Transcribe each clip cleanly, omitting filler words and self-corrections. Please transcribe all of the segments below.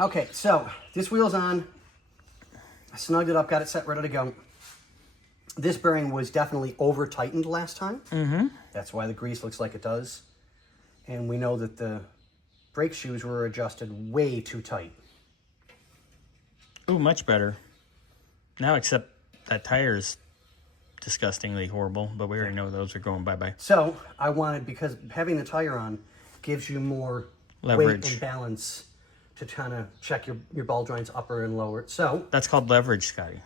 Okay, so this wheel's on. I snugged it up, got it set, ready to go. This bearing was definitely over-tightened last time. Mm-hmm. That's why the grease looks like it does. And we know that the brake shoes were adjusted way too tight. Ooh, much better. Now, except that tire's disgustingly horrible, but we already know those are going bye-bye. So I wanted, because having the tire on gives you more Leverage. weight and balance to kind of check your ball joints upper and lower. So That's called leverage, Scotty.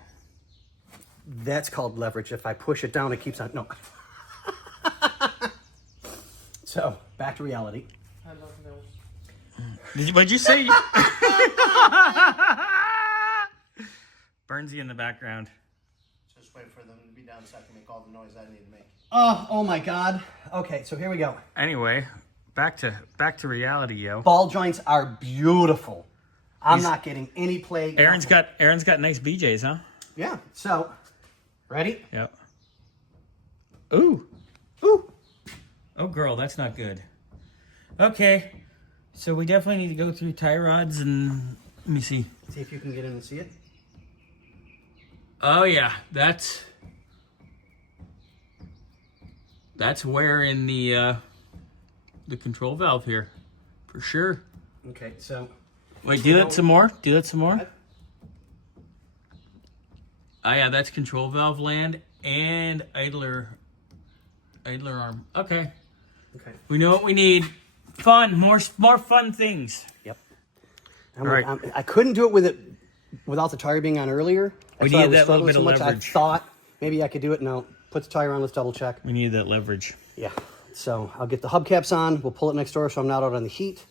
that's called leverage. If I push it down, it keeps on. No. So back to reality. I love those. What'd you say? Burnsy in the background. Just wait for them to be down so I can make all the noise I need to make. Oh my God. Okay, so here we go. Anyway, back to reality, yo. Ball joints are beautiful. I'm not getting any play. Aaron's got nice BJs, huh? Yeah. So, ready? Yep. Ooh. Ooh. Oh, girl, that's not good. Okay. So we definitely need to go through tie rods and let me see. See if you can get in and see it. Oh yeah, that's wearing the control valve here, for sure. Okay, so. Wait, do that some more. Do that some more. Oh yeah, that's control valve land and idler arm. Okay. Okay. We know what we need. Fun, more fun things. Yep. All right. I couldn't do it without the tire being on earlier. We That's why I needed was that little struggling bit so of much. leverage. I thought maybe I could do it. No, put the tire on. Let's double check. We need that leverage. Yeah. So I'll get the hubcaps on. We'll pull it next door so I'm not out on the heat.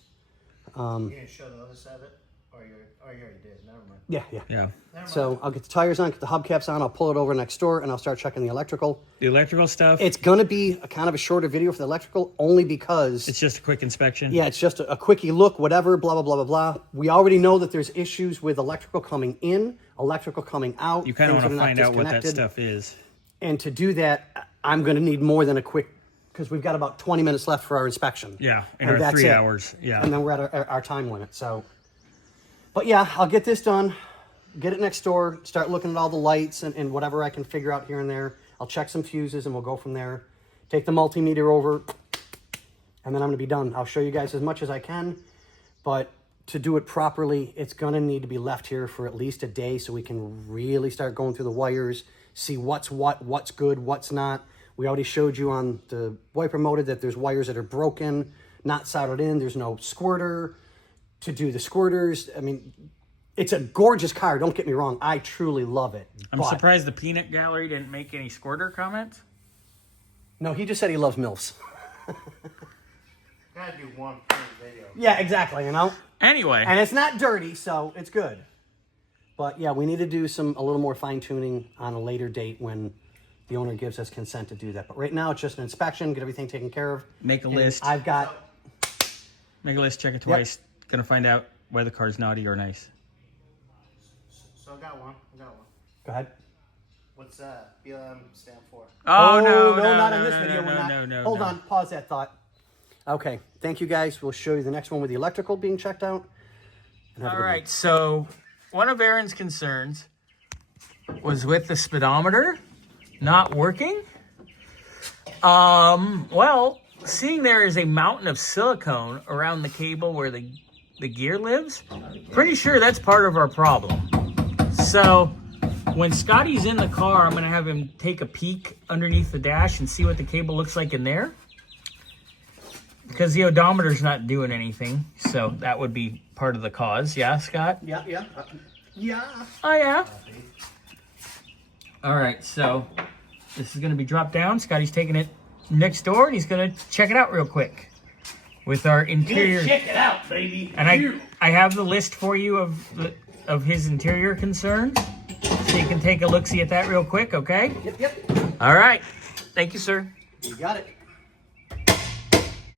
You're going to show the other side of it? Or you already did. Never mind. Yeah. Yeah. So I'll get the tires on, get the hubcaps on. I'll pull it over next door and I'll start checking the electrical. The electrical stuff. It's going to be a kind of a shorter video for the electrical only because... It's just a quick inspection. Yeah, it's just a quickie look, whatever, blah, blah, blah, blah, blah. We already know that there's issues with electrical coming in, electrical coming out. You kind of want to things are not find out what that disconnected. stuff is. And to do that, I'm going to need more than a quick... Because we've got about 20 minutes left for our inspection. Yeah, in And our that's 3 it. hours. Yeah. And then we're at our time limit, so... But yeah, I'll get this done, get it next door, start looking at all the lights and whatever I can figure out here and there. I'll check some fuses and we'll go from there. Take the multimeter over, and then I'm going to be done. I'll show you guys as much as I can, but to do it properly, it's going to need to be left here for at least a day so we can really start going through the wires, see what's what's good, what's not. We already showed you on the wiper motor that there's wires that are broken, not soldered in. There's no squirter to do the squirters. I mean, it's a gorgeous car. Don't get me wrong. I truly love it. I'm surprised the peanut gallery didn't make any squirter comments. No, he just said he loves MILFs. Gotta do one per video. Yeah, exactly, you know? Anyway. And it's not dirty, so it's good. But yeah, we need to do a little more fine tuning on a later date when the owner gives us consent to do that. But right now, it's just an inspection, get everything taken care of. Make a And list. I've got... Make a list, check it twice. Gonna find out whether the car's naughty or nice. So I got one. Go ahead. What's BLM stand for? Oh, no, not in this video. No, We're not. no, no, Hold no. on, pause that thought. Okay, thank you guys. We'll show you the next one with the electrical being checked out. And have a All good right, one. so one of Aaron's concerns was with the speedometer not working. Well, seeing there is a mountain of silicone around the cable where the gear lives, pretty sure that's part of our problem. So when Scotty's in the car, I'm going to have him take a peek underneath the dash and see what the cable looks like in there. Because the odometer's not doing anything, so that would be part of the cause. Yeah, Scott? Yeah. Oh, yeah. All right, so this is going to be dropped down. Scotty's taking it next door, and he's going to check it out real quick with our interior. Check it out, baby. And I have the list for you of his interior concerns, so you can take a look-see at that real quick, okay? Yep. All right. Thank you, sir. You got it.